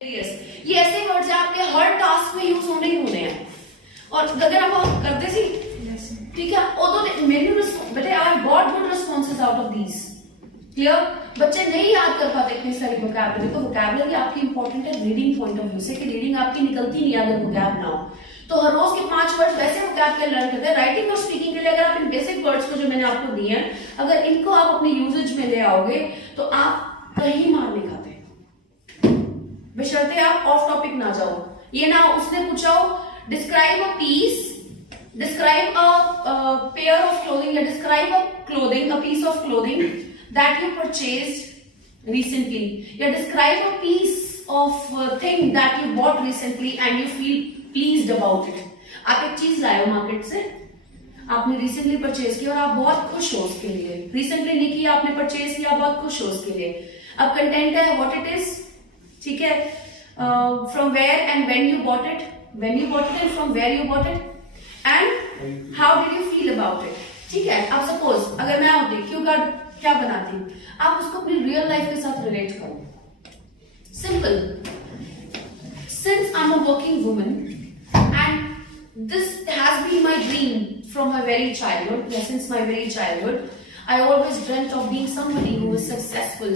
ये ऐसे वर्ड्स हैं आपके हर टास्क में यूज होने ही होने हैं। और अगर आप करते सी ठीक है तो मेनू बेटे I got good responses out of these. Clear? बच्चे नहीं याद कर पाते इतनी सारी वोकैबुलरी, तो वोकैबुलरी आपकी इंपॉर्टेंट है रीडिंग पॉइंट ऑफ व्यू से, कि रीडिंग आपकी निकलती नहीं अगर वोकैब ना हो। तो हर रोज के 5 वर्ड्स वैसे वोकैब के लर्न करते हैं। राइटिंग और स्पीकिंग के लिए अगर आप इन बेसिक वर्ड्स को जो मैंने आपको दिए हैं, अगर इनको आप अपने यूजेज में ले आओगे तो आप कहीं मार नहीं खाते, बशर्ते आप ऑफ टॉपिक ना जाओ। ये ना उसने पूछा हो describe a piece, describe a pair of clothing, या describe a clothing, a piece of clothing that you purchased recently, या describe a piece of thing that you bought recently and you feel pleased about it. आप एक चीज लाए हो market से, आपने recently purchase किया और आप बहुत खुश हो उसके लिए। रिसेंटली नहीं किया, आपने परचेज किया, बहुत खुश हो उसके लिए। अब कंटेंट है व्हाट इट इज, ठीक है, from where and when you bought it, when you bought it and from where you bought it and how did you feel about it. ठीक है, अब सपोज अगर मैं होती क्यू कार्ड क्या बनाती, आप उसको अपनी रियल लाइफ के साथ रिलेट करो। Simple, since I am a working woman and this has been my dream from my very childhood. Yeah, since my very childhood, I always dreamt of being somebody who was successful,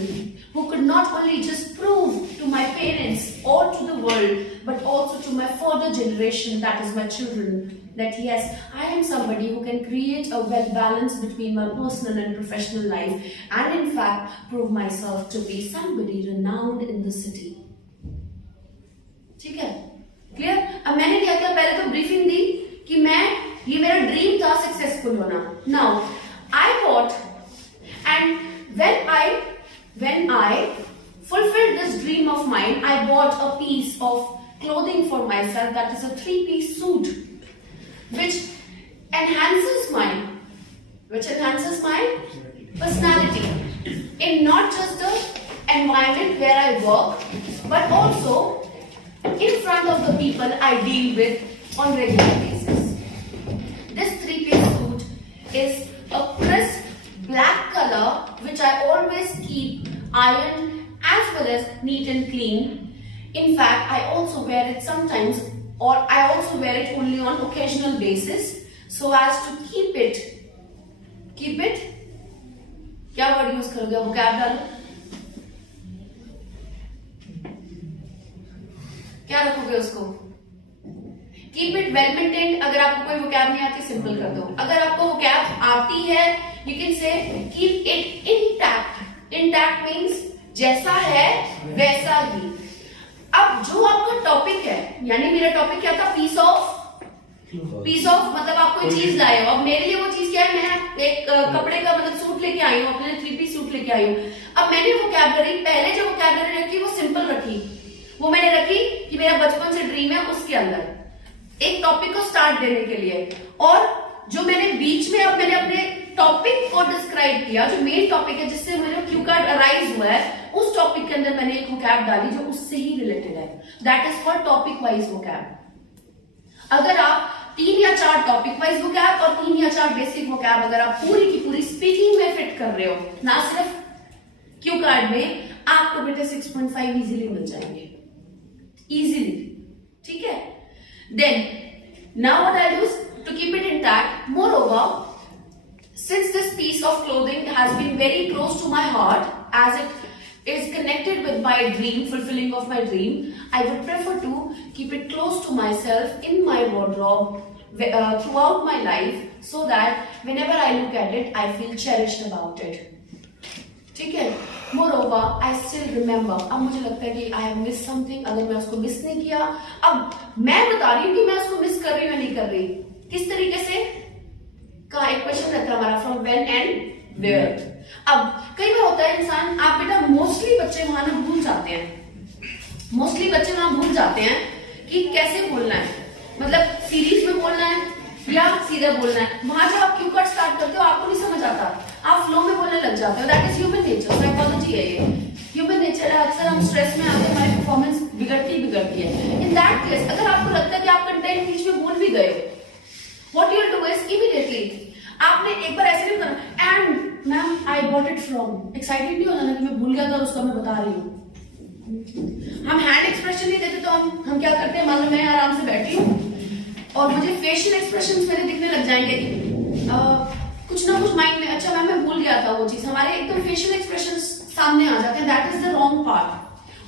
who could not only just prove to my parents or to the world, but also to my further generation, that is my children, that yes, I am somebody who can create a well balance between my personal and professional life, and in fact prove myself to be somebody renowned in the city. ठीक है, clear? अब मैंने क्या किया, पहले तो briefing दी कि ये मेरा ड्रीम था सक्सेसफुल होना। Now I bought and when I fulfilled this dream of mine, I bought a piece of clothing for myself, that is a 3-piece suit, which enhances my personality in not just the environment where I work, but also in front of the people I deal with on regular basis. This 3-piece suit is a crisp black color, which I always keep ironed as well as neat and clean. In fact, I also wear it sometimes, or I also wear it only on occasional basis, so as to keep it क्या word use करोगे, vocab डालो, क्या रखोगे उसको, keep it well maintained. अगर आपको कोई vocab नहीं आती सिंपल कर दो, अगर आपको वोकैब आती है यू कैन से keep it intact. Intact means जैसा है वैसा ही। अब जो आपका टॉपिक है, यानी मेरा टॉपिक क्या था, पीस ऑफ मतलब आप कोई चीज लाए हो। अब मेरे लिए वो चीज क्या है, मैं एक कपड़े का मतलब सूट लेके आई हूँ, अपने 3-piece सूट लेके आई हूँ। अब मैंने वोकैबुलरी, पहले जो वोकैबुलरी रखी वो सिंपल रखी, वो मैंने रखी कि मेरा बचपन से ड्रीम है, उसके अंदर एक टॉपिक को स्टार्ट देने के लिए। और जो मैंने बीच में अब मैंने अपने टॉपिक को डिस्क्राइब किया, जो मेन टॉपिक है जिससे मेरा क्यू कार्ड अराइज हुआ है, उस टॉपिक के अंदर मैंने एक वोकैब डाली जो उससे ही रिलेटेड है। That is for topic wise vocab. अगर आप 3 या 4 टॉपिक वाइज वोकैब और 3 या 4 बेसिक वोकैब अगर आप पूरी की पूरी स्पीकिंग में फिट कर रहे हो, ना सिर्फ क्यू कार्ड में, आपको बेटे 6.5 इजीली मिल जाएंगे, इजीली। ठीक है, then now what I do is to keep it intact. Moreover, since this piece of clothing has been very close to my heart, as it is connected with my dream, fulfilling of my dream, I would prefer to keep it close to myself in my wardrobe throughout my life, so that whenever I look at it, I feel cherished about it. ठीक है, moreover, I still remember. अब मुझे लगता है कि I have missed something, अगर मैं उसको मिस नहीं किया। अब मैं बता रही हूँ कि मैं उसको मिस कर रही हूँ या नहीं कर रही, किस तरीके से का एक क्वेश्चन रहता है हमारा, फ्रॉम व्हेन एंड वेयर। अब कई बार होता है इंसान, आप बेटा मोस्टली बच्चे वहां ना भूल जाते हैं, कि कैसे बोलना है, मतलब सीरीज में बोलना है या सीधा बोलना है। वहां जब आप क्यू कार्ड स्टार्ट करते हो आपको नहीं समझ आता, आप फ्लो में बोलने लग जाते हो। That is human nature, psychology है ये, ह्यूमन नेचर है। अक्सर हम स्ट्रेस में आते, हमारी परफॉर्मेंस बिगड़ती है। इन दैट केस अगर आपको लगता है कि आप कंटेंट बीच में भूल भी गए, what you will do is immediately आपने एक बार ऐसे नहीं करना, and ma'am I bought it from, excited नहीं हो जाना कि मैं भूल गया था और उसको मैं बता रही हूँ। हम हैंड एक्सप्रेशन नहीं देते तो हम क्या करते हैं, मान लो मैं आराम से बैठी हूँ और मुझे फेशियल एक्सप्रेशन मेरे दिखने लग जाएंगे कुछ ना कुछ माइंड में, अच्छा मैं भूल गया था वो चीज, हमारे एकदम फेशियल एक्सप्रेशन सामने आ जाते हैं। That is the wrong part.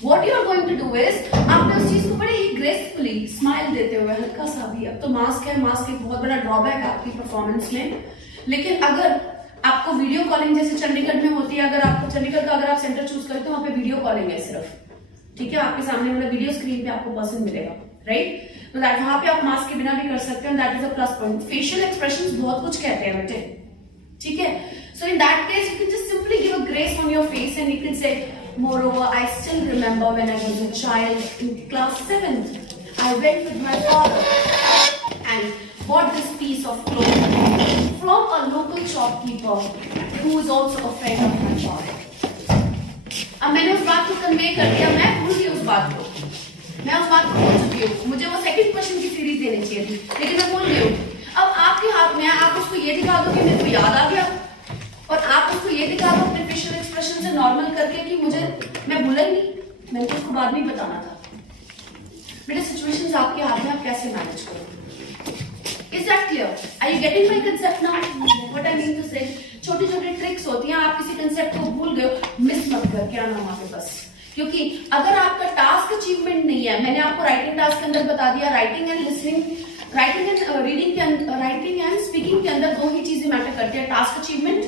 What you are going to do is, आपने उस चीज को बड़े ही ग्रेसफुली स्माइल देते हुए हल्का सा भी, अब तो मास्क है, मास्क एक बहुत बड़ा ड्रॉबैक है आपकी परफॉर्मेंस में, लेकिन अगर आपको वीडियो कॉलिंग जैसे चंडीगढ़ में होती है, अगर आपको चंडीगढ़ का अगर आप सेंटर चूज करते हो वहां पे वीडियो कॉलिंग है सिर्फ, ठीक है, आपके सामने मतलब वीडियो स्क्रीन पे आपको पर्सन मिलेगा, राइट, तो दैट वहां पे आप मास्क के बिना भी कर सकते हो, that is a plus point. Facial expressions बहुत कुछ कहते हैं बेटे, ठीक है, so in that case you can just simply give a grace on your face and you can say, moreover I still remember when I was a child in class 7th I went with my father and bought this piece of cloth from a local shopkeeper who is also a friend of my father। अब मैंने उस बात को convey कर दिया, मैं भूल गई उस बात को, मैं उस बात को भूल चुकी हूँ, मुझे वो सेकंड क्वेश्चन की सीरीज देनी चाहिए थी लेकिन मैं भूल गई हूँ। अब आपके हाथ में है, आप उसको ये दिखा दो कि मेरे को याद आ गया, और आप उसको ये दिखा दो अपने फेशियल एक्सप्रेशन से नॉर्मल करके कि मुझे, मैं भूला ही नहीं, मैंने तो उसको बाद में बताना था। बेटे सिचुएशंस आपके हाथ में, आप कैसे मैनेज करोगे? Is that clear? Are you getting my concept now? What I mean to say, छोटी छोटी ट्रिक्स होती हैं, आप किसी कांसेप्ट को भूल गए हो, मिस मत करके आना वहां पे बस, क्योंकि अगर आपका टास्क अचीवमेंट नहीं है, मैंने आपको राइटिंग टास्क के अंदर बता दिया, writing and listening, writing and reading के अंदर, राइटिंग एंड स्पीकिंग के अंदर दो ही चीजें मैटर करती है, टास्क अचीवमेंट,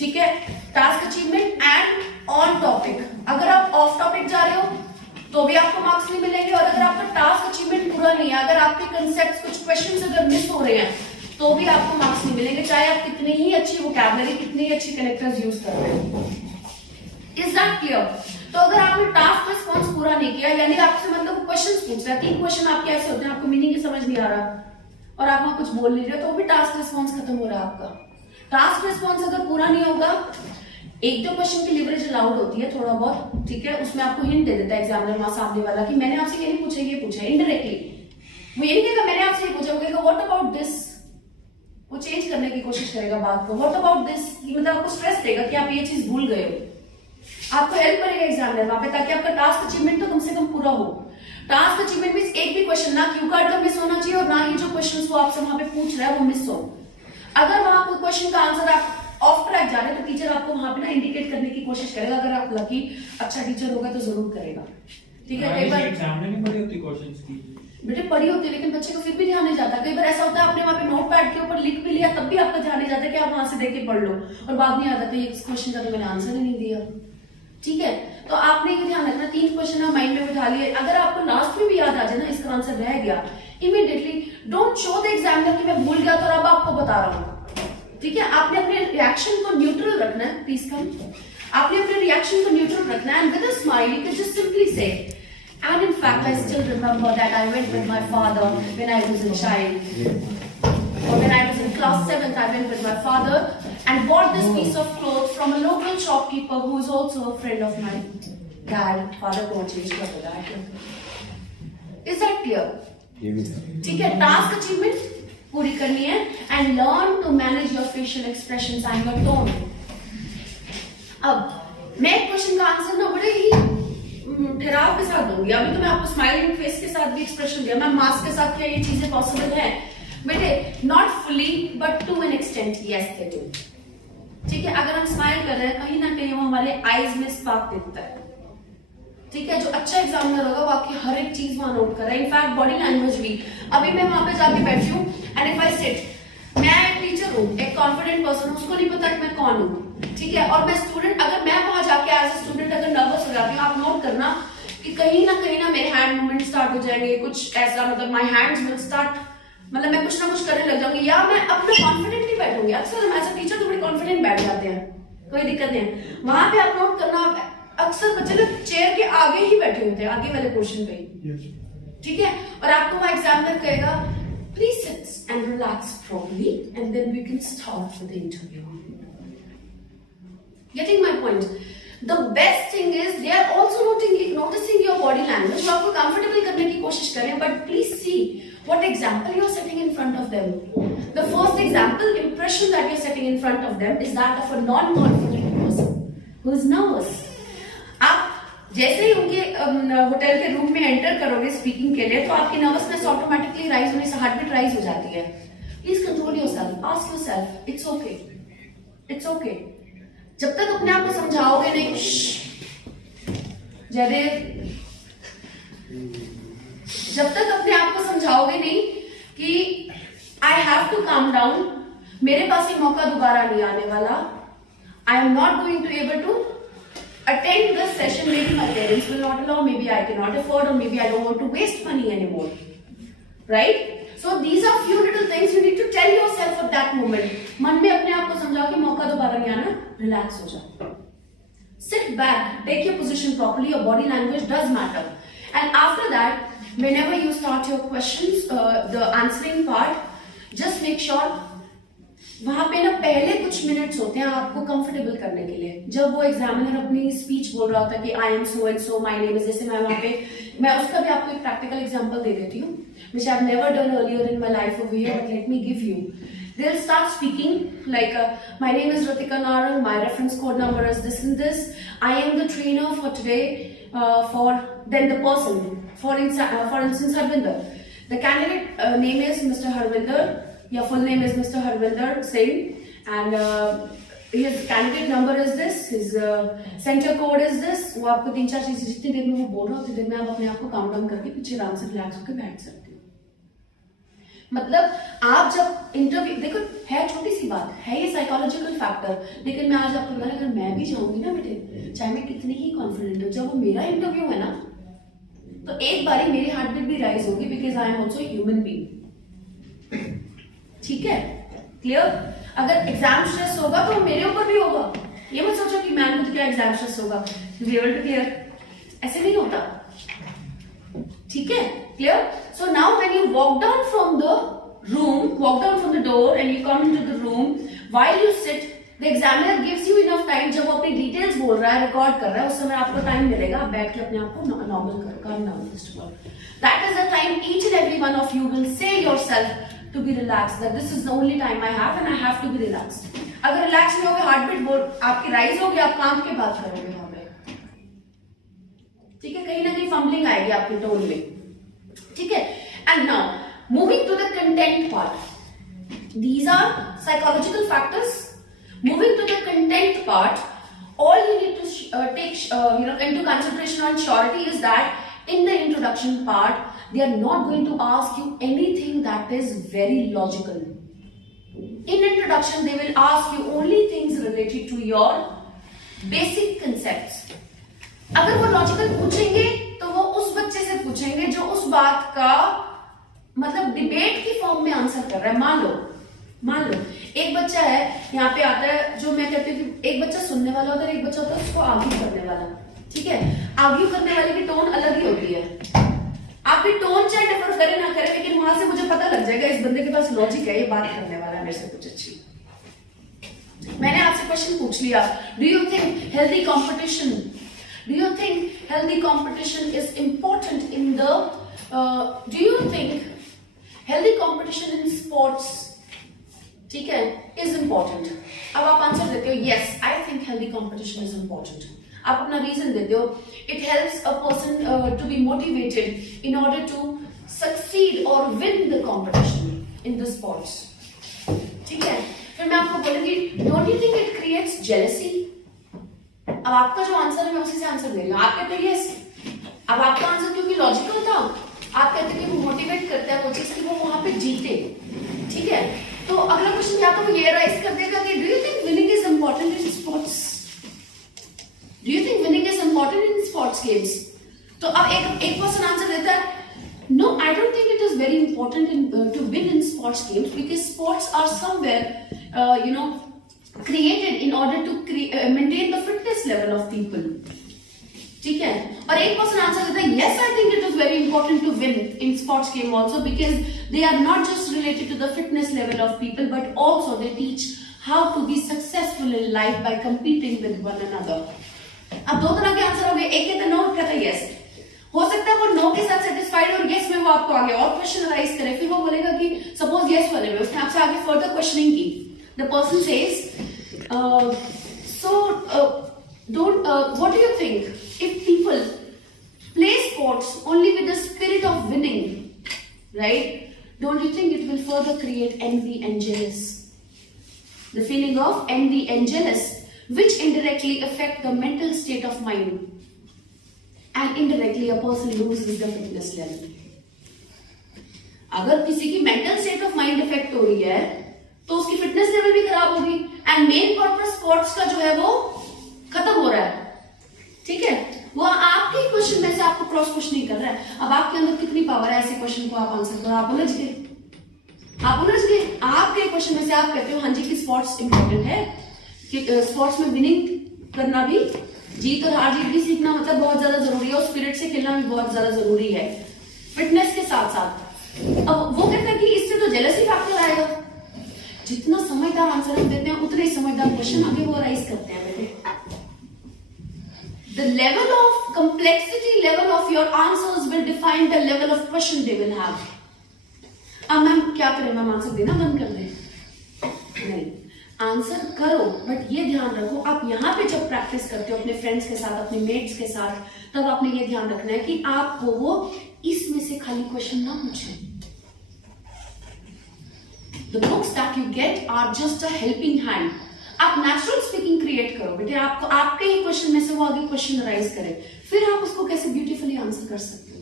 ठीक है, task achievement and on topic. अगर आप ऑफ टॉपिक जा रहे हो तो भी आपको मार्क्स नहीं मिलेंगे, और अगर आपका टास्क अचीवमेंट पूरा नहीं है, अगर आपके कंसेप्ट कुछ क्वेश्चंस अगर मिस हो रहे हैं तो भी आपको मार्क्स नहीं मिलेंगे, चाहे आप कितनी ही अच्छी वोकैबुलरी, कितनी ही अच्छी कनेक्टर्स यूज कर रहे हो। Is that clear? तो अगर आपने टास्क रिस्पॉन्स पूरा नहीं किया, यानी आपसे मतलब क्वेश्चंस पूछ रहा है, 3 क्वेश्चन आपके ऐसे होते हैं, आपको मीनिंग ही समझ नहीं आ रहा और आप वहां कुछ बोल नहीं रहे, तो भी टास्क रिस्पॉन्स खत्म हो रहा है आपका। टास्क रिस्पॉन्स अगर पूरा नहीं होगा, एक दो क्वेश्चन की लिवरेज अलाउड होती है थोड़ा बहुत, ठीक है, उसमें आपको हिंट दे देता है एग्जामिनर वहां सामने वाला कि मैंने आपसे ये नहीं पूछा, ये पूछा इनडायरेक्टली, वो ये नहीं कहेगा मैंने आपसे ये पूछा, वो कहेगा व्हाट अबाउट दिस, वो चेंज करने की कोशिश करेगा बात को, व्हाट अबाउट दिस, मतलब आपको स्ट्रेस देगा कि आप ये चीज भूल गए हो, आपको हेल्प करेगा एग्जामिनर वहां पे, ताकि आपका टास्क अचीवमेंट तो कम से कम पूरा हो। टास्क अचीवमेंट मींस एक भी क्वेश्चन ना क्यू कार्ड का मिस होना चाहिए और ना ही जो क्वेश्चन वो आपसे वहां पे पूछ रहा है वो मिस हो। अगर वहां कोई क्वेश्चन का आंसर आप ऑफ ट्रैक जा रहे हैं तो टीचर आपको वहां पे ना इंडिकेट करने की कोशिश करेगा, अगर आप लकी अच्छा टीचर होगा तो जरूर करेगा, ठीक है। कई बार एग्जाम में नहीं पढ़ी होती क्वेश्चंस की, बेटे पढ़ी होती है लेकिन बच्चे को फिर भी ध्यान नहीं जाता, कई बार ऐसा होता है आपने वहां पे नोट पैड के ऊपर लिख भी लिया तब भी आपका ध्यान नहीं जाता कि आप वहां से देख के पढ़ लो और बाद में याद आता है इस क्वेश्चन का तो मैंने आंसर ही नहीं दिया, ठीक है। तो आपने ये ध्यान रखना, 3 क्वेश्चन आप माइंड में बिठा लिए, अगर आपको लास्ट में भी याद आ जाए ना इसका आंसर रह गया, immediately don't show the examiner कि मैं भूल गया तो अब आपको बता रहा हूँ, ठीक है। आपने अपने रिएक्शन को न्यूट्रल रखना है, प्लीज कम, आपने अपने रिएक्शन को न्यूट्रल रखना है, and with a smile you can just simply say, and in fact I still remember that I went with my father when I was a child, or when I was in class 7th I went with my father and bought this piece of clothes from a local shopkeeper who is also a friend of my dad, father को change कर देगा, is that clear? ठीक है, task achievement पूरी करनी है and learn to manage your facial expressions and your tone. अब मैं एक क्वेश्चन का आंसर ना बड़े ही ठहराव के साथ दूंगी, अभी तो मैं आपको स्माइलिंग फेस के साथ भी एक्सप्रेशन दिया, मैं मास्क के साथ क्या ये चीजें पॉसिबल है बेटे? Not fully but to an extent yes they do, ठीक है। अगर हम स्माइल कर रहे हैं कहीं ना कहीं वो हमारे आईज में स्पार्क देता है, ठीक है। जो अच्छा एग्जामिनर होगा वो आपकी हर एक चीज वहां नोट कर रहा है, इनफैक्ट बॉडी लैंग्वेज भी। अभी मैं वहां पे जाके बैठी हूँ एंड इफ आई सिट, मैं एक टीचर हूँ, एक कॉन्फिडेंट पर्सन, उसको नहीं पता कि मैं कौन हूँ, ठीक है, और मैं स्टूडेंट, अगर मैं वहां जाके एज ए स्टूडेंट अगर नर्वस हो जाती हूँ, आप नोट करना कि कहीं ना मेरे हैंड मूवमेंट स्टार्ट हो जाएंगे, कुछ ऐसा, मतलब माई हैंड्स विल स्टार्ट, मतलब मैं कुछ ना कुछ करने लग जाऊंगी, या मैं अपने कॉन्फिडेंटली बैठूंगी। अक्सर हम एज ए टीचर तो बड़े कॉन्फिडेंट बैठ जाते हैं, कोई दिक्कत नहीं है। वहां पे आप नोट करना, अक्सर बच्चे ना चेयर के आगे ही बैठे होते हैं, आगे वाले पोर्शन पे, ठीक है, और आपको वहां एग्जामिनर कहेगा please sit and relax properly and then we can start with the interview. Getting my point? The best thing is they are also noticing your body language, वो आपको कंफर्टेबल करने की कोशिश करें, but please see what example you are setting in front of them. The first example impression that you are setting in front of them is that of a non-confident person who is nervous. आप जैसे ही उनके hotel के room में enter करोगे speaking के लिए, तो आपकी नर्वसनेस ऑटोमेटिकली राइज होने से हार्ट बीट राइज हो जाती है. Please control yourself, ask yourself it's okay, it's okay. जब तक अपने आप को समझाओगे नहीं, जयदेव, जब तक अपने आप को समझाओगे नहीं कि I have to calm down, मेरे पास ये मौका दोबारा नहीं आने वाला, I am not going to able to attend this session, maybe my parents will not allow, maybe I cannot afford, or maybe I don't want to waste money anymore, right? So these are few little things you need to tell yourself at that moment. मन में अपने आप को समझाओ कि मौका दोबारा नहीं आना, relax हो जाओ, sit back, take your position properly, your body language does matter. And after that, whenever you start your questions, the answering part, just make sure वहां पे ना पहले कुछ मिनट्स होते हैं आपको कंफर्टेबल करने के लिए. जब वो एग्जामिनर अपनी स्पीच बोल रहा होता है कि I am so and so, my name is, जैसे मैं वहां पे, मैं उसका भी आपको एक प्रैक्टिकल एग्जांपल दे देती हूँ, which I have never done earlier in my life over here, but let me give you. They'll start speaking like, my name is Ratika Narang, my reference code number is this and this, I am the trainer for today, for then the person, for instance Harvinder. The candidate name is Mr. Harvinder. Your full name is Mr. Harvinder Singh, and his candidate number is this, his center code is this. वो आपको 3-4 चीजें जितनी देर में वो बोल रहा हो, उतनी देर में आप अपने आप को काम डाउन करके पीछे आराम से रिलैक्स होकर बैठ सकते हो. मतलब आप जब इंटरव्यू, देखो है छोटी सी बात है ये साइकोलॉजिकल फैक्टर, लेकिन मैं आज आपको बता, अगर मैं भी जाऊंगी ना बेटे, चाहे मैं कितनी ही कॉन्फिडेंट हूँ, जब वो मेरा इंटरव्यू है ना, तो एक बारी मेरी हार्ट बीट भी राइज होगी, because I am also human being. ठीक है, क्लियर? अगर एग्जाम स्ट्रेस होगा तो मेरे ऊपर भी होगा. ये मत सोचो कि मैम को क्या एग्जाम स्ट्रेस होगा, बी एबल टू क्लियर, ऐसे नहीं होता. ठीक है, clear? So now when you walk down from the room, walk down from the door and you come into the room, while you sit, the examiner gives you enough time. जब वो अपनी details बोल रहा है, record कर रहा है, उस समय आपको टाइम मिलेगा, आप बैठ के अपने आप को नॉर्मल करो, calm down. First of all, that is the time each and every one of you will say yourself to be relaxed, that this is the only time I have and I have to be relaxed. अगर relax नहीं होगे, heart beat आपकी rise होगी, आप काम के बात करोगे वहां पे. ठीक है, कहीं ना कहीं फंबलिंग आएगी आपके टोन में. ठीक है, and now moving to the content part, these are psychological factors. Moving to the content part, all you need to take into consideration on surety is that in the introduction part, they are not going to ask you anything that is very logical. In introduction, they will ask you only things related to your basic concepts. अगर वो logical पूछेंगे तो वो उस बच्चे से पूछेंगे जो उस बात का मतलब डिबेट की फॉर्म में आंसर कर रहा है. मान लो एक बच्चा है, यहाँ पे आता है, जो मैं कहती हूँ एक बच्चा सुनने वाला होता है, एक बच्चा होता है उसको आर्ग्यू करने वाला. ठीक है, आर्ग्यू करने वाले की टोन अलग ही होती है. आपकी टोन चाहे डिफर करे ना करे, लेकिन वहां से मुझे पता लग जाएगा इस बंदे के पास लॉजिक है, ये बात करने वाला है मेरे से कुछ अच्छी. मैंने आपसे क्वेश्चन पूछ लिया, do you think healthy competition, do you think healthy competition is important in the, do you think healthy competition in sports, ठीक है, इज इंपॉर्टेंट. अब आप आंसर देते हो, yes I think healthy competition is important. आप अपना reason देते हो, it helps a person to be motivated in order to succeed और win the competition in the sports. ठीक है, फिर मैं आपको बोलूंगी, don't you think it creates jealousy? अब आपका जो आंसर है मैं उसी से आंसर दे रही हूँ. आप कहते हो यस, अब आपका आंसर क्योंकि लॉजिकल था, आप कहते हैं कि वो मोटिवेट करता है वो चीज कि वो वहां पे जीते. ठीक है, तो अगला क्वेश्चन या तो वो ये राइज कर देगा कि do you think winning is important in sports? Do you think winning is important in sports games? तो अब एक पर्सन आंसर देता है, no, I don't think it is very important to win in sports games because sports are somewhere, created in order to maintain the fitness level of people. ठीक है, और एक person answer देता है, yes, I think it is very important to win in sports game also because they are not just related to the fitness level of people but also they teach how to be successful in life by competing with one another. अब दो तरह के answer हो गए, एक कहता no, कहता yes. हो सकता है वो नो के साथ सेटिस्फाइड और यस में वो आपको आगे और क्वेश्चन राइज करे, फिर वो बोलेगा कि सपोज यस वाले में उसने आपसे आगे फर्दर क्वेश्चनिंग की. The person says, so don't, what do you think if people play sports only with the spirit of winning, right? Don't you think it will further create envy and jealous? The feeling of envy and jealous, which indirectly affect the mental state of mind, and indirectly a person loses the fitness level. अगर किसी की mental state of mind effect हो रही है तो उसकी fitness level भी खराब होगी, एंड मेन पर्पस स्पोर्ट्स का जो है वो खत्म हो रहा है. ठीक है, वो आपके क्वेश्चन में से आपको क्रॉस क्वेश्चन नहीं कर रहा है. अब आपके अंदर कितनी पावर है ऐसे क्वेश्चन को आप आंसर करो. आप उलझ गए. आपके क्वेश्चन में से आप कहते हो हाँ जी कि स्पोर्ट्स इंपॉर्टेंट है, कि स्पोर्ट्स में विनिंग करना भी, जीत और हार जीत भी सीखना मतलब बहुत ज्यादा जरूरी है, और स्पिरिट से खेलना भी बहुत ज्यादा जरूरी है फिटनेस के साथ साथ. अब वो कहता है कि इससे तो जेलसी फैक्टर आएगा. जितना समझदार आंसर हम देते हैं उतने ही समझदार क्वेश्चन आगे वो राइज करते हैं बेटे. The level of complexity level of your answers will define the level of question they will have. अब मैम क्या करें, मैम आंसर देना बंद कर दें? नहीं, आंसर करो, बट ये ध्यान रखो आप यहाँ पे जब प्रैक्टिस करते हो अपने फ्रेंड्स के साथ, अपने मेट्स के साथ, तब आपने ये ध्यान रखना है कि आपको वो इसमें से खाली क्वेश्चन ना पूछे. The books that you get are just a helping hand. आप नेचुरल स्पीकिंग क्रिएट करो बेटे, आपको आपके ही क्वेश्चन में से वो आगे क्वेश्चन राइज करे, फिर आप उसको कैसे ब्यूटीफुली आंसर कर सकते हो.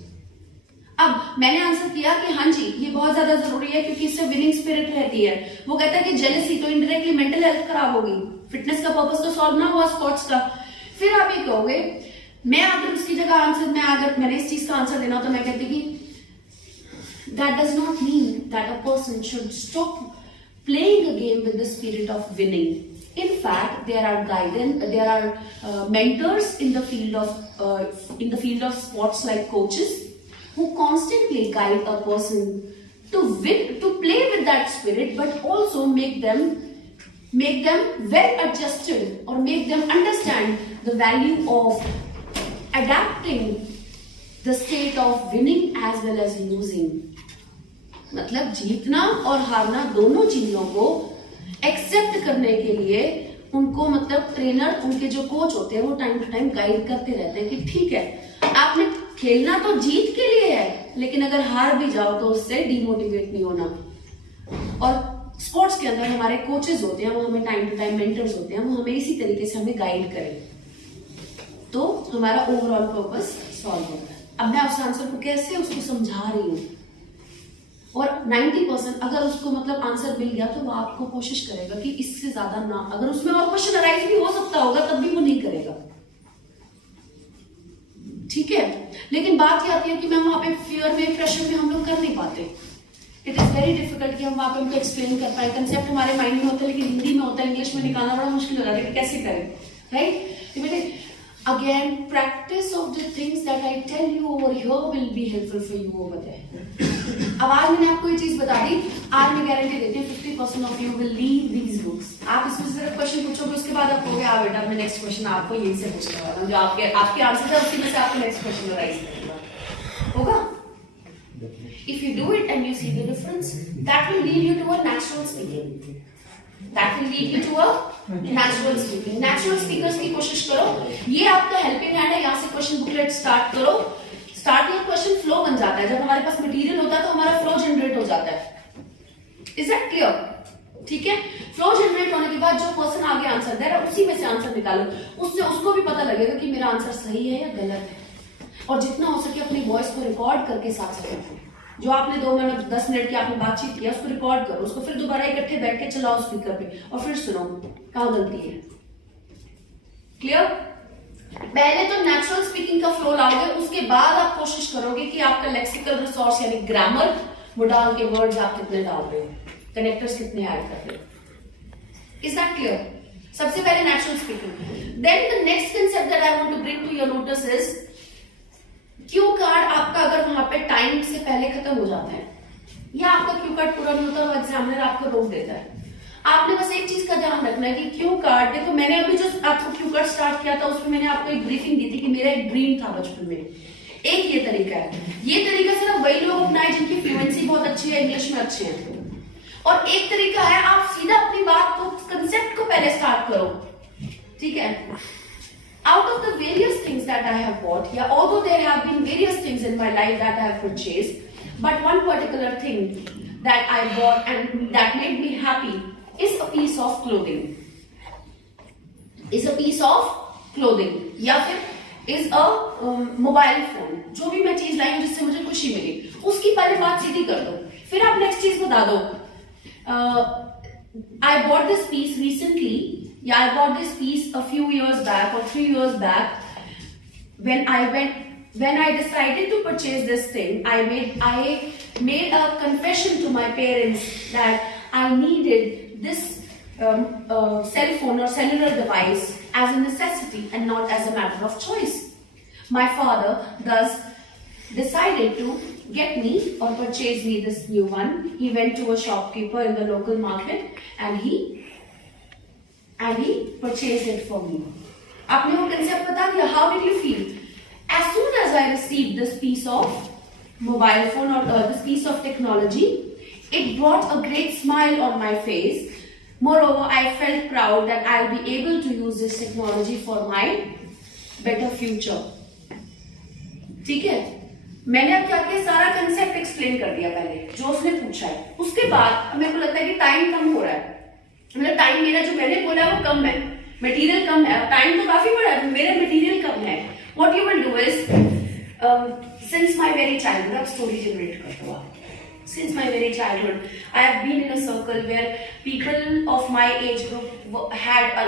अब मैंने आंसर किया कि हाँ जी ये बहुत ज्यादा जरूरी है क्योंकि इससे विनिंग स्पिरिट रहती है. वो कहता है कि जेलसी तो इनडायरेक्टली मेंटल हेल्थ खराब होगी, फिटनेस का पर्पस तो सॉल्व ना हुआ स्पोर्ट्स का. फिर आप ये कहोगे, मैं अगर उसकी जगह आंसर में अगर मैंने इस चीज का आंसर देना तो मैं कहती कि that does not mean that a person should stop playing a game with the spirit of winning. In fact, there are mentors in the field of sports like coaches who constantly guide a person to play with that spirit, but also make them well adjusted or make them understand the value of adapting the state of winning as well as losing. मतलब जीतना और हारना दोनों चीजों को accept करने के लिए उनको मतलब ट्रेनर, उनके जो कोच होते हैं वो टाइम टू टाइम गाइड करते रहते हैं कि ठीक है आपने खेलना तो जीत के लिए है, लेकिन अगर हार भी जाओ तो उससे डिमोटिवेट नहीं होना. और स्पोर्ट्स के अंदर हमारे कोचेस होते हैं, वो हमें टाइम टू टाइम मेंटर्स होते हैं, वो हमें इसी तरीके से हमें गाइड करें तो हमारा ओवरऑल पर्पस सॉल्व होता है. अब मैं उस आंसर को कैसे उसको समझा रही हूँ, और 90% अगर उसको मतलब आंसर मिल गया तो वो आपको कोशिश करेगा कि इससे ज्यादा ना, अगर उसमें और क्वेश्चन अराइज भी हो सकता होगा तब भी वो नहीं करेगा. ठीक है, लेकिन बात क्या आती है कि मैम वहां पे फियर में, प्रेशर में हम लोग कर नहीं पाते. इट इज वेरी डिफिकल्ट कि हम वहां पे उनको एक्सप्लेन कर पाए. कंसेप्ट हमारे माइंड में होता है लेकिन हिंदी में होता है, इंग्लिश में निकालना बड़ा मुश्किल हो जाता है कि कैसे करें. Right, again practice of the things that I tell you over here will be helpful for you over there. अब आज मैंने आपको ये चीज बता दी, आज मैं गारंटी देती हूँ 50% of you will leave these books. आप इसमें सिर्फ क्वेश्चन पूछोगे, उसके बाद आप कहोगे हाँ बेटा मैं नेक्स्ट क्वेश्चन आपको यही से पूछने वाला हूँ, जो आपके आंसर है उसी में से आपको नेक्स्ट क्वेश्चन राइज करेगा. होगा? If you do it and you see the difference, that will lead you to a natural speaking. That will lead you to a natural speaking. Natural speakers की कोशिश करो. ये आपका हेल्पिंग हैंड है. यहाँ से क्वेश्चन बुकलेट स्टार्ट करो. Start या क्वेश्चन फ्लो बन जाता है. जब हमारे पास मटेरियल होता है तो हमारा फ्लो जनरेट हो जाता है. Is that clear? ठीक है, फ्लो जनरेट होने के बाद जो पर्सन आगे आंसर दे रहा है उसी में से आंसर निकालो. उससे उसको भी पता लगेगा कि मेरा आंसर सही है या गलत है. और जितना हो सके अपनी वॉइस को रिकॉर्ड करके साथ साथ जो आपने 2 मिनट 10 मिनट की आपने बातचीत किया उसको रिकॉर्ड करो, उसको फिर दोबारा इकट्ठे बैठ के चलाओ स्पीकर पे और फिर सुनो कहाँ गलती है. क्लियर? पहले तो नेचुरल स्पीकिंग का फ्लो लाओगे, उसके बाद आप कोशिश करोगे कि आपका लेक्सिकल रिसोर्स यानी ग्रामर वो डाल के वर्ड्स आप कितने डाल रहे हो, कनेक्टर्स कितने ऐड कर रहे हो. Is that clear? सबसे पहले natural speaking. Then the next concept that I want to bring to your notice is cue card. आपका अगर वहां पे टाइम से पहले खत्म हो जाता है या आपका क्यू कार्ड पूरा नहीं होता, तो एग्जामिनर आपको रोक देता है. आपने बस एक चीज का ध्यान रखना है कि क्यू कार्ड, देखो मैंने अभी जो आपको क्यू कार्ड स्टार्ट किया था उसमें मैंने आपको एक ब्रीफिंग दी थी कि मेरा एक ड्रीम था बचपन में. एक ये तरीका है, ये तरीका सिर्फ वही लोग अपनाए जिनकी फ्लुएंसी बहुत अच्छी है, इंग्लिश में अच्छे हैं. और एक तरीका है आप सीधा अपनी बात को, कंसेप्ट को पहले स्टार्ट करो. ठीक है, out of the various things that I have bought, yeah, although there have been various things in my life that I have purchased, but one particular thing that I bought and that made me happy is a piece of clothing. Is a piece of clothing, या फिर is a mobile phone. जो भी मैं चीज लाई हूं जिससे मुझे खुशी मिली, उसकी पहले बात सीधी कर दो, फिर आप नेक्स्ट चीज बता दो. I bought this piece recently. Yeah, I bought this piece a few years back or 3 years back. When I decided to purchase this thing, I made a confession to my parents that I needed this cell phone or cellular device as a necessity and not as a matter of choice. My father thus decided to get me or purchase me this new one. He went to a shopkeeper in the local market and he purchased it for me. आपने वो concept बता दिया. How did you feel? As soon as I received this piece of mobile phone or this piece of technology, it brought a great smile on my face. Moreover, I felt proud that I'll be able to use this technology for my better future. ठीक है, मैंने अब क्या किया, सारा concept explain कर दिया पहले जो उसने पूछा है. उसके बाद मेरे को लगता है कि टाइम कम हो रहा है, मतलब टाइम मेरा जो मैंने बोला है वो कम है, मटेरियल कम है. टाइम तो काफी बड़ा है, मेरा मटेरियल कम है. What you will do is, since my very childhood, अब स्टोरी जनरेट करते हो आप. Since my very childhood, I have been in a circle where people of my age group had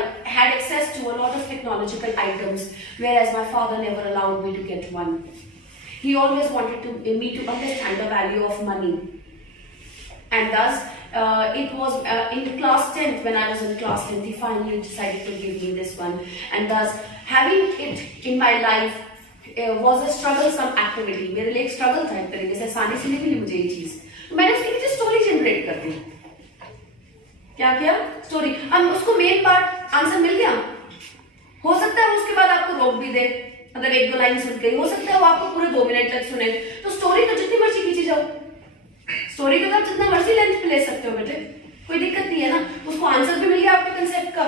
access to a lot of technological items, whereas my father never allowed me to get one. He always wanted me to understand the value of money, and thus it was in class 10th, when I was in class 10th, he finally decided to give me this one, and thus having it in my life was a struggle-some activity. मेरे लिए एक struggle था, एक तरीके से आसानी से नहीं मिली मुझे ये चीज. मैंने उसके नीचे स्टोरी जनरेट कर दी. क्या किया, स्टोरी. अब उसको मेन पार्ट आंसर मिल गया. हो सकता है उसके बाद आपको रोक भी दे, मतलब 1-2 लाइन सुन के, हो सकता है वो आपको पूरे 2 मिनट तक सुने. तो स्टोरी तो जितनी मर्जी खींची जाओ, स्टोरी को तो आप जितना मर्जी लेंथ पे ले सकते हो बेटे, कोई दिक्कत नहीं है ना. उसको आंसर भी मिल गया आपके कंसेप्ट का,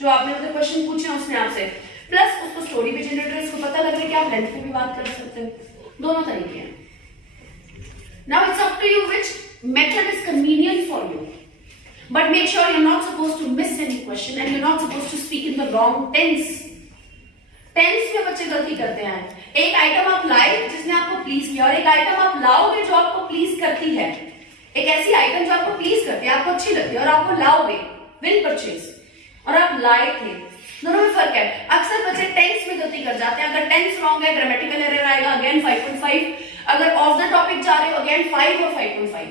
जो आपने मतलब क्वेश्चन पूछे उसने आपसे, प्लस उसको स्टोरी भी जनरेट है, उसको पता लग रहा है कि आप लेंथ पे भी बात कर सकते हो. दोनों तरीके हैं. Now it's up to you which method is convenient for you. But make sure you're not supposed to miss any question and you're not supposed to speak in the wrong tense. Tense में बच्चे गलती करते हैं. एक item आप लाए जिसने आपको प्लीज किया, और एक आइटम आप लाओगे जो आपको प्लीज करती है. एक ऐसी आइटम जो आपको प्लीज करती है, आपको अच्छी लगती है, और आपको लाओगे, विल परचेज, और आप लाए थे. दोनों में फर्क है. अक्सर बच्चे टेंस में गलती कर जाते हैं. अगर टेंस रॉन्ग है, ग्रामेटिकल एरर आएगा, अगेन 5.5. अगर ऑफ द टॉपिक जा रहे हो, अगेन 5 और 5.5.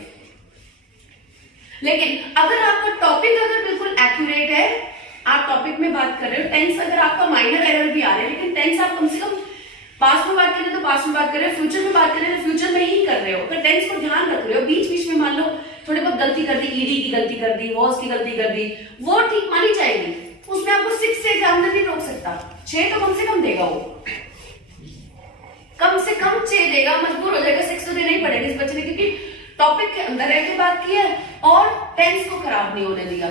लेकिन अगर आपका टॉपिक अगर बिल्कुल एक्यूरेट है, आप टॉपिक में बात कर रहे हो, टेंस अगर आपका माइनर एरर भी आ रहा है, लेकिन टेंस आप कम से कम पास्ट में बात कर रहे हो तो पास्ट में बात कर रहे हो, फ्यूचर में बात कर रहे हो तो फ्यूचर में ही कर रहे हो. अगर टेंस को ध्यान रख रहे हो, बीच बीच में मान लो थोड़ी बहुत गलती कर दी, ईडी की गलती कर दी, वॉज की गलती कर दी, वो ठीक मानी जाएगी. उसमें आपको 6 से एग्जामिनर नहीं रोक सकता. 6 तो कम से कम देगा, वो कम से कम 6 देगा. मजबूर हो जाएगा, 6 तो देना ही पड़ेगा इस बच्चे ने, क्योंकि टॉपिक के अंदर रह के बात की है और टेंस को खराब नहीं होने दिया.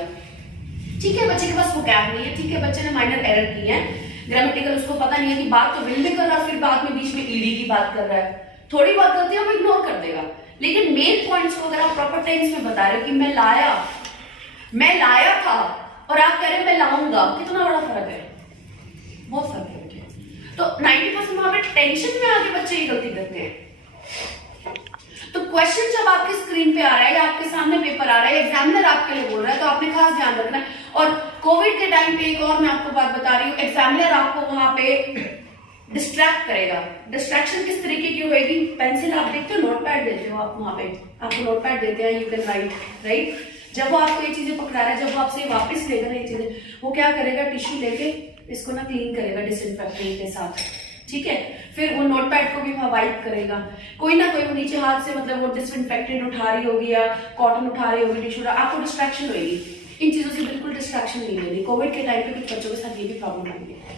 ठीक है, बच्चे के पास वोकैब नहीं है, ठीक है, बच्चे ने माइनर एरर की है, ग्रामेटिकल उसको पता नहीं है कि बात तो विल में कर रहा है, फिर बाद में बीच में ईडी की बात कर रहा है. थोड़ी बात गलती है वो इग्नोर कर देगा, लेकिन मेन पॉइंट्स को अगर आप प्रॉपर टेंस में बता रहे हो कि मैं लाया था, और आप कह रहे हैं मैं लाऊंगा, कितना बड़ा फर्क है, बहुत फर्क है बेटे. तो 90% वहां पे टेंशन में आके बच्चे ये गलती करते हैं. तो क्वेश्चन जब आपके स्क्रीन पे आ रहा है या आपके सामने पेपर आ रहा है, एग्जामिनर आपके लिए बोल रहा है, तो आपने खास ध्यान रखना है. और कोविड के टाइम पे एक और मैं आपको बात बता रही हूँ, एग्जामिनर आपको वहां पे डिस्ट्रैक्ट करेगा. डिस्ट्रैक्शन किस तरीके की होगी, पेंसिल आप देखते हो, नोटपैड देते हो आप, वहां पे आपको नोटपैड देते हैं, यू कैन राइट. जब वो आपको ये चीजें पकड़ा रहा है, जब वो आपसे वापस लेगा ना ये चीजें, वो क्या करेगा, टिश्यू लेके इसको ना क्लीन करेगा डिसइंफेक्टेंट के साथ. ठीक है, फिर वो नोटपैड को भी वाइप करेगा. कोई ना कोई वो नीचे हाथ से मतलब वो डिसइंफेक्टेंट उठा रही होगी या कॉटन उठा रही होगी, टिश्यू, आपको डिस्ट्रैक्शन होगी. इन चीजों से बिल्कुल डिस्ट्रैक्शन नहीं लेनी. कोविड के टाइम पे कुछ बच्चों के साथ ये भी प्रॉब्लम आई है.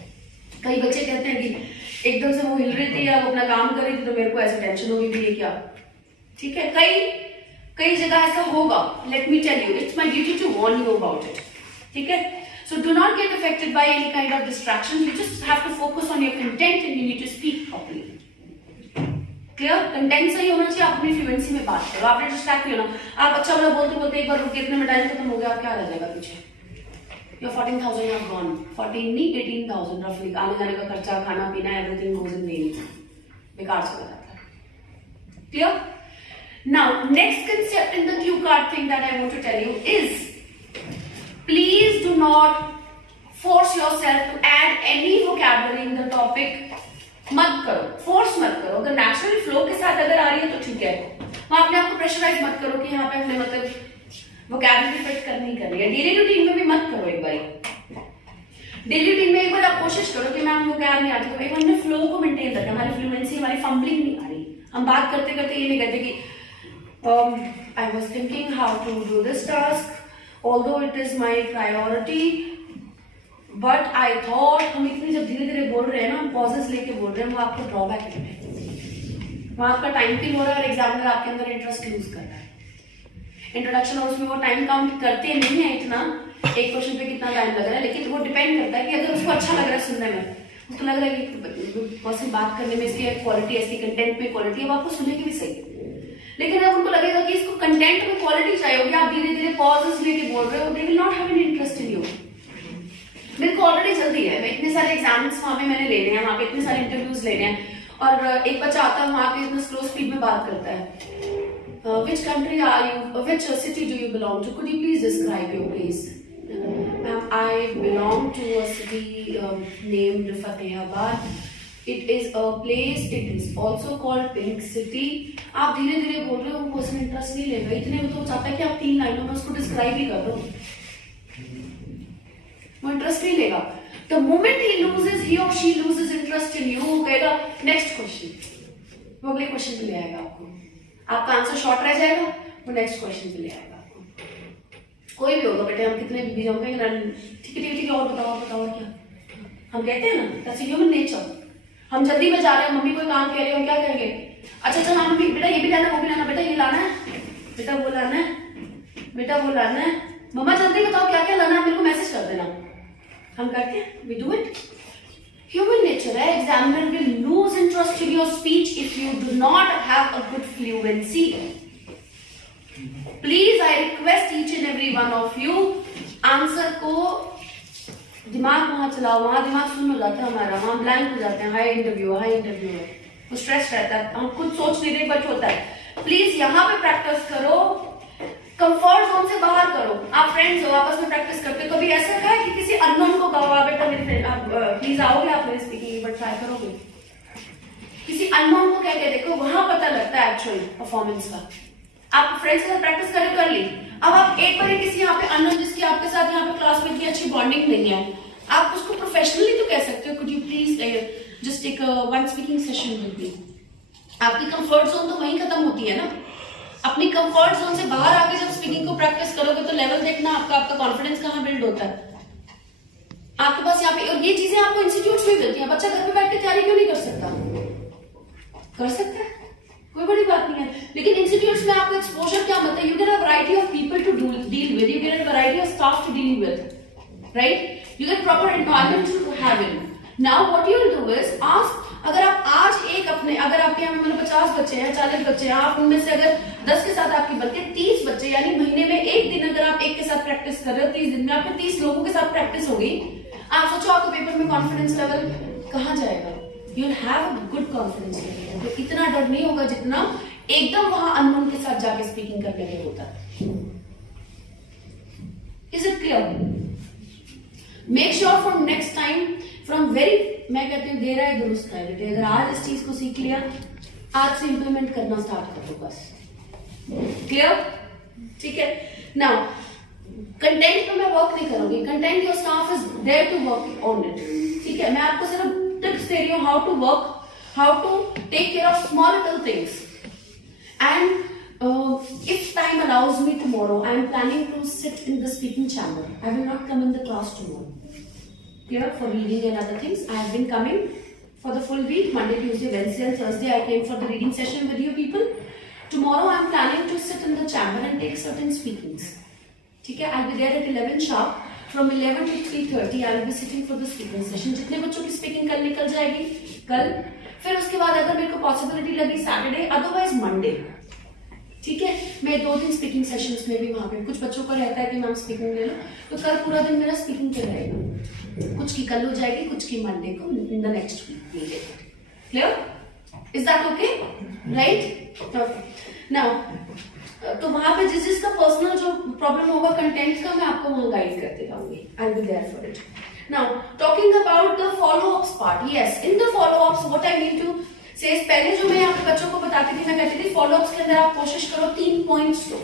कई बच्चे कहते हैं कि एकदम से वो हिल रही थी या वो अपना काम कर रही थी तो मेरे को ऐसे टेंशन होगी भी, ये क्या. ठीक है, कई जगह ऐसा होगा. Let me tell you, it's my duty to warn you about it. ठीक है, So do not get affected by any kind of distractions. You just have to focus on your content and you need to speak properly. Clear? Content सही होना चाहिए, अपनी fluency में बात करो, आपने डिस्ट्रैक्ट नहीं होना। आप अच्छा वाला बोलते बोलते एक बार रुके, इतने में टाइम खत्म हो गया, आप क्या रह जाएगा पीछे? Your 14,000 you have gone, 14 नहीं 18,000 roughly, आने जाने का खर्चा, खाना पीना, everything goes in vain, बेकार चला जाता है। Clear? Now next concept in the cue card thing that I want to tell you is, please do not force yourself to add any vocabulary in the topic. मत करो, force मत करो। अगर natural flow के साथ अगर आ रही है तो ठीक है, वहां अपने आप को प्रेशराइज मत करो कि यहाँ पे हमने मतलब वोकैबुलरी फिट करनी है। डेली रूटीन में भी मत करो। एक बार डेली रूटीन में एक बार आप कोशिश करो कि मैम वोकैब नहीं आती, तो एक बार हमने फ्लो को मेंटेन रखा, हमारी फ्लुएंसी, हमारी फंबलिंग नहीं आ रही। हम बात करते करते ये नहीं कहते कि I was thinking how to do this task although it is my priority but I thought. हम इतनी जब धीरे धीरे बोल रहे हैं ना, हम पॉजेस लेके बोल रहे हैं, वो आपको ड्रॉबैक है, वहां आपका टाइम किल हो रहा है और एग्जामिनर आपके अंदर इंटरेस्ट लूज कर रहा है। इंट्रोडक्शन और उसमें वो टाइम काउंट करते नहीं है इतना, एक क्वेश्चन पे कितना टाइम लग रहा है, लेकिन वो डिपेंड करता है कि अगर उसको अच्छा लग रहा है सुनने में, उसको लग रहा है कि पर्सन बात करने में इसकी क्वालिटी, इसकी कंटेंट में क्वालिटी है, वो आपको सुनने की भी सही। लेकिन अगर उनको लगेगा कि इसको कंटेंट में क्वालिटी चाहिए होगी, आप धीरे धीरे पॉजेस लेके बोल रहे हो, they will not have any interest in you. मेरे को ऑलरेडी जल्दी है, मैं इतने सारे एग्जाम्स वहाँ पे मैंने लेने हैं, वहाँ पे इतने सारे इंटरव्यूज लेने हैं, और एक बच्चा आता है वहाँ पे इतना स्लो स्पीड में बात करता है। Which country are you, which city do you belong to, could you please describe your place? Ma'am I belong to a city named Fatehabad, it is a place, it is also called pink city. आप धीरे धीरे बोल रहे हो, वो person interest नहीं लेगा, इतने में तो चाहता है कि आप 3 लाइनों में उसको डिस्क्राइब ही कर दो, वो इंटरेस्ट नहीं लेगा। द मोमेंट ही लूजेस, ही और she loses interest in you, वो कहेगा नेक्स्ट क्वेश्चन, वो अगले क्वेश्चन पे ले आएगा आपको, आपका आंसर शॉर्ट रह जाएगा, वो नेक्स्ट क्वेश्चन पे ले आएगा आपको। कोई भी होगा बेटे, हम कितने भी बिजी होंगे, ठीक है ठीक है और बताओ और बताओ, क्या हम कहते हैं ना, दैट्स ह्यूमन नेचर। हम जल्दी में जा रहे हैं, मम्मी कोई काम कह रहे हो, हम क्या कहेंगे, अच्छा अच्छा हाँ मम्मी, बेटा ये भी लाना, वो भी लाना, बेटा ये लाना है, बेटा वो लाना है, बेटा वो लाना है, मम्मा जल्दी बताओ क्या क्या लाना है, मेरे को मैसेज कर देना। हम करते हैं, we do it. Human nature है, examiner will lose interest in your speech if you do not have a good fluency. Please, I request each and every one of you, answer को दिमाग वहां चलाओ, वहां दिमाग सुन हो जाता है हमारा, वहां ब्लैंक हो जाते हैं, हाई इंटरव्यू है, वो स्ट्रेस रहता है, हम खुद सोच नहीं रहे बट होता है। प्लीज यहाँ पे प्रैक्टिस करो, कंफर्ट जोन से बाहर करो। आप फ्रेंड्स हो, आपस में प्रैक्टिस करते हो, कभी ऐसा है कि किसी अननोन को कहो आप बेटा मेरे फ्रेंड, आप प्लीज आओगे, आप मेरी स्पीकिंग बट ट्राई करोगे, किसी अननोन को कह के देखो, वहां पता लगता है एक्चुअल परफॉर्मेंस का। आप फ्रेंड्स के साथ प्रैक्टिस करें, कर ली, अब आप एक बार किसी यहाँ पे अननोन जिसकी आपके साथ यहाँ पे क्लास में की अच्छी बॉन्डिंग नहीं है, आप उसको प्रोफेशनली तो कह सकते हो, could you please just take one speaking session with me. आपकी कंफर्ट जोन तो वहीं खत्म होती है ना, अपनी कंफर्ट जोन से बाहर आके जब स्पीकिंग को प्रैक्टिस करोगे तो लेवल देखना आपका कॉन्फिडेंस कहाँ बिल्ड होता है आपके पास यहाँ पे। और ये चीजें आपको इंस्टीट्यूट में मिलती हैं, बच्चा घर पे बैठ के तैयारी क्यों नहीं कर सकता, कर सकता है, कोई बड़ी बात नहीं है, लेकिन इंस्टीट्यूट्स में आपको एक्सपोजर क्या मिलता है, you get a variety of people to deal with, you get a variety of staff to deal with, right, you get proper environment to have in. Now what you will do is ask, अगर आप आज एक अपने, अगर आपके यहाँ मतलब 50 बच्चे हैं, 40 बच्चे हैं, आप उनमें से अगर 10 के साथ आपकी बनती है 30 बच्चे, यानी महीने में एक दिन अगर आप एक के साथ प्रैक्टिस कर रहे हो, 30 दिन में आपके 30 लोगों के साथ प्रैक्टिस होगी, आप सोचो आपका पेपर में कॉन्फिडेंस लेवल कहाँ जाएगा, you will have a good confidence level, तो इतना डर नहीं होगा जितना एकदम वहां अननोन के साथ जाके स्पीकिंग करने में होता है। Is it clear? Make sure for next time from very, मैं कहती हूँ देर आए दुरुस्त है बेटे, अगर आज इस चीज को सीख लिया, आज से इंप्लीमेंट करना स्टार्ट कर दो बस। क्लियर? ठीक है। नाउ कंटेंट पे मैं वर्क नहीं करूंगी, content your staff is there to work on it. ठीक है, मैं आपको सिर्फ टिप्स दे रही हूँ, how to work, how to take care of small little things. And if time allows me tomorrow, I am planning to sit in the speaking chamber. I will not come in the class tomorrow. Clear? For reading and other things, I have been coming for the full week. Monday, Tuesday, Wednesday and Thursday I came for the reading session with you people. Tomorrow I am planning to sit in the chamber and take certain speakings. ठीक है, I'll be there at 11 sharp. From 11 to 3:30 I will be sitting for the speaking session. जितने बच्चों की speaking कल निकल जाएगी कल, फिर उसके बाद अगर मेरे को पॉसिबिलिटी लगी सैटरडे, अदरवाइज मंडे, ठीक है। मैं 2 दिन स्पीकिंग सेशंस में भी वहां पे, कुछ बच्चों को रहता है कि मैम स्पीकिंग ले लो, तो कल पूरा दिन मेरा स्पीकिंग पे रहेगा। कुछ की कल हो जाएगी, कुछ की मंडे को, in the next week. Clear? Is that okay? Right? Okay. Now तो वहां पे जिस जिसका पर्सनल जो प्रॉब्लम होगा कंटेंट का, मैं आपको वहां गाइड करते रहूंगी। I will be there for it. Now talking about the follow ups part, yes, in the follow ups what I need to say, पहले जो मैं यहाँ पे बच्चों को बताती थी, मैं कहती थी फॉलो अप्स के अंदर आप कोशिश करो 3 पॉइंट्स लो।